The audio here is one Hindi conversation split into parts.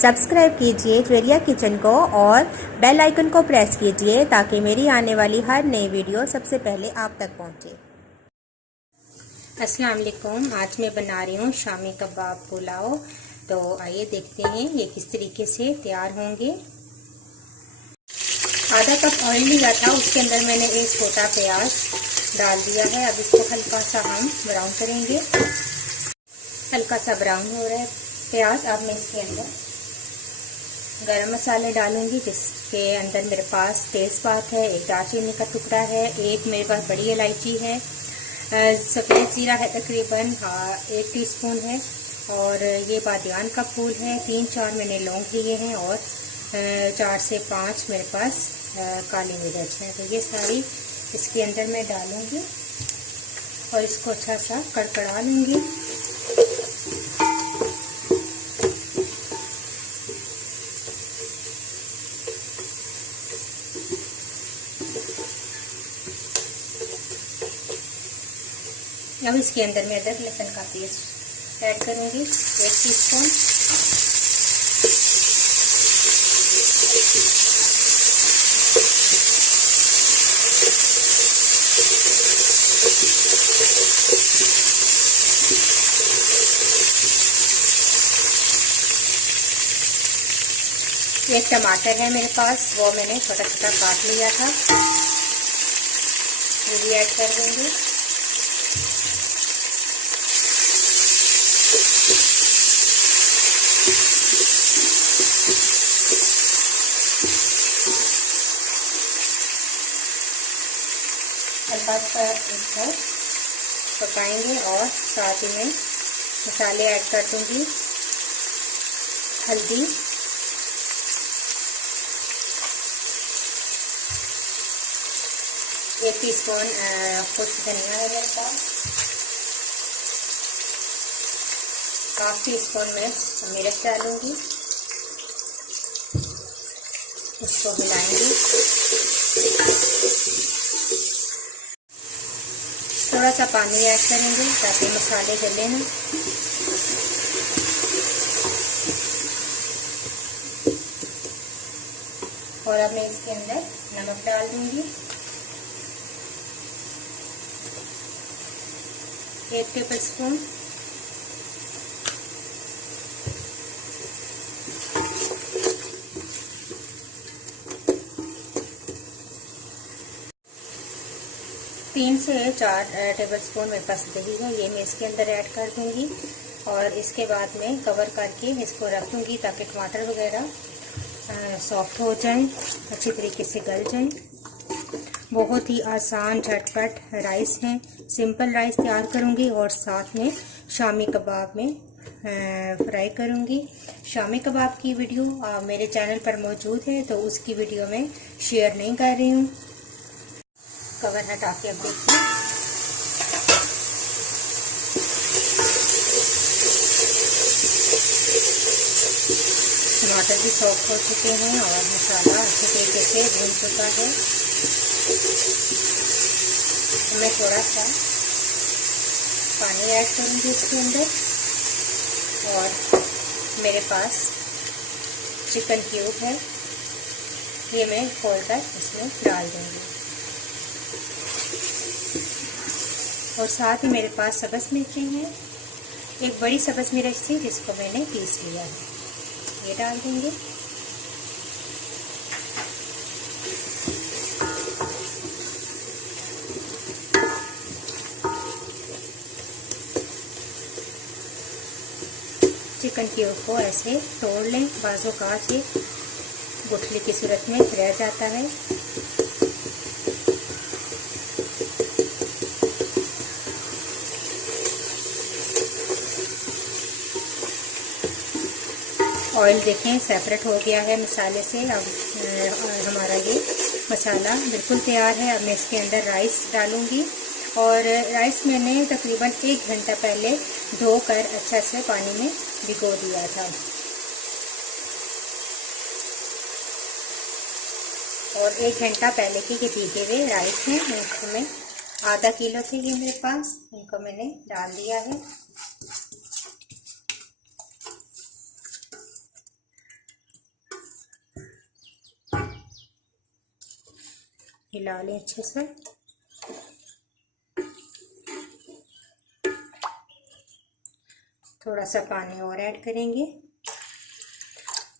सब्सक्राइब कीजिए क्वेरिया किचन को और बेल आइकन को प्रेस कीजिए ताकि मेरी आने वाली हर नई वीडियो सबसे पहले आप तक पहुंचे। अस्सलाम वालेकुम। आज मैं बना रही हूँ शामी कबाब पुलाव। तो आइए देखते हैं ये किस तरीके से तैयार होंगे। आधा कप ऑयल लिया था, उसके अंदर मैंने एक छोटा प्याज डाल दिया है। अब इसको हल्का सा हम ब्राउन करेंगे। हल्का सा ब्राउन हो रहा है प्याज। अब मैं इसके अंदर गरम मसाले डालूंगी, जिसके अंदर मेरे पास तेज़पात है, एक दालचीनी का टुकड़ा है, एक मेरे पास बड़ी इलायची है, सफ़ेद जीरा है तकरीबन 1 टीस्पून है, और ये बादियान का फूल है, 3-4 मैंने लौंग लिए हैं, और 4 से 5 मेरे पास काली मिर्च है। तो ये सारी इसके अंदर मैं डालूंगी और इसको अच्छा सा कड़कड़ा लूँगी। अब इसके अंदर मैं अदरक लहसुन का पेस्ट ऐड करूंगी, 1 टीस्पून। एक टमाटर है मेरे पास, वो मैंने छोटा छोटा काट लिया था, वो भी ऐड कर दूंगी। हल्का सा इसको पकाएंगे और साथ ही में मसाले ऐड कर दूंगी। हल्दी, एक टीस्पून कुछ धनिया है मेरे पास, 1/2 टीस्पून में मिर्च डालूंगी। इसको मिलाएंगे। थोड़ा सा पानी ऐड करेंगे ताकि मसाले जले ना। और अब मैं इसके अंदर नमक डाल दूंगी, 1 टेबलस्पून। तीन से 4 टेबलस्पून मेरे पास दही है, ये मैं इसके अंदर ऐड कर दूंगी। और इसके बाद में कवर करके इसको रख दूंगी ताकि टमाटर वगैरह सॉफ्ट हो जाएं, अच्छी तरीके से गल जाएं। बहुत ही आसान झटपट राइस है, सिंपल राइस तैयार करूंगी और साथ में शामी कबाब में फ्राई करूंगी। शामी कबाब की वीडियो मेरे चैनल पर मौजूद है, तो उसकी वीडियो में शेयर नहीं कर रही हूँ। कवर हटा के अब देखिए टमाटर भी सॉफ्ट हो चुके हैं और मसाला अच्छे तरीके से भून चुका है। मैं थोड़ा सा पानी ऐड करूंगी इसके अंदर, और मेरे पास चिकन क्यूब है, ये मैं खोलकर इसमें डाल दूंगी। और साथ ही मेरे पास सब्ज़ मिर्चें हैं, एक बड़ी सब्ज़ मिर्च थी जिसको मैंने पीस लिया है, ये डाल देंगे। चिकन क्यूब को ऐसे तोड़ लें, बाजू काट ये गुठली की सूरत में रह जाता है। ऑयल देखें सेपरेट हो गया है मसाले से। अब हमारा ये मसाला बिल्कुल तैयार है। अब मैं इसके अंदर राइस डालूंगी, और राइस मैंने तकरीबन 1 घंटा पहले धोकर अच्छा से पानी में भिगो दिया था। और 1 घंटा पहले के ये भीगे हुए राइस हैं, इनको मैं आधा किलो थे ये मेरे पास, इनको मैंने डाल दिया है। हिला लें अच्छे से। थोड़ा सा पानी और ऐड करेंगे।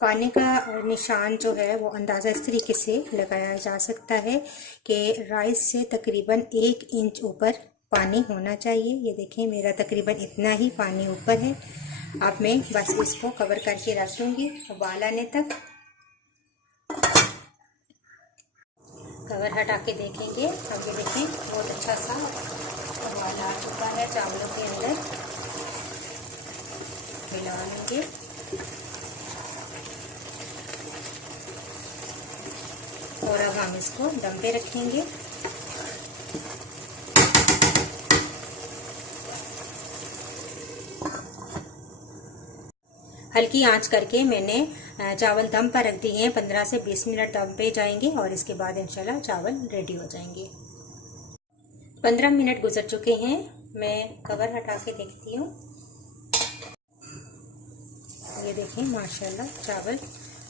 पानी का निशान जो है वो अंदाज़ा इस तरीके से लगाया जा सकता है कि राइस से तकरीबन 1 इंच ऊपर पानी होना चाहिए। ये देखें मेरा तकरीबन इतना ही पानी ऊपर है। अब मैं बस इसको कवर करके रख दूँगी उबाल आने तक। कवर हटा के देखेंगे, अब ये देखें बहुत अच्छा सा उबाल आ चुका है चावलों के अंदर। मिला लेंगे। और अब हम इसको दम पे रखेंगे। हल्की आंच करके मैंने चावल दम पर रख दिए हैं। 15 से 20 मिनट दम पे जाएंगे और इसके बाद इंशाल्लाह चावल रेडी हो जाएंगे। 15 मिनट गुजर चुके हैं। मैं कवर हटा के देखती हूँ। ये देखें माशाल्लाह चावल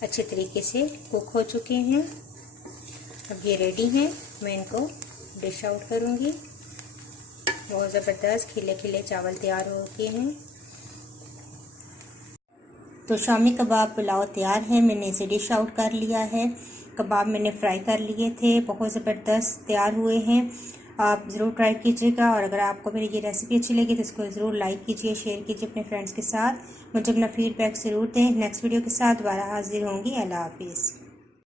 अच्छे तरीके से कुक हो चुके हैं। अब ये रेडी हैं। मैं इनको डिश आउट करूँगी। बहुत ज़बरदस्त खिले खिले चावल तैयार हो गए हैं। तो शामी कबाब पुलाव तैयार है। मैंने इसे डिश आउट कर लिया है। कबाब मैंने फ्राई कर लिए थे, बहुत ज़बरदस्त तैयार हुए हैं। आप ज़रूर ट्राई कीजिएगा और अगर आपको मेरी ये रेसिपी अच्छी लगी तो इसको ज़रूर लाइक कीजिए, शेयर कीजिए अपने फ्रेंड्स के साथ। मुझे अपना फीडबैक ज़रूर दें। नेक्स्ट वीडियो के साथ दोबारा हाजिर होंगी। अल्लाह हाफिज़।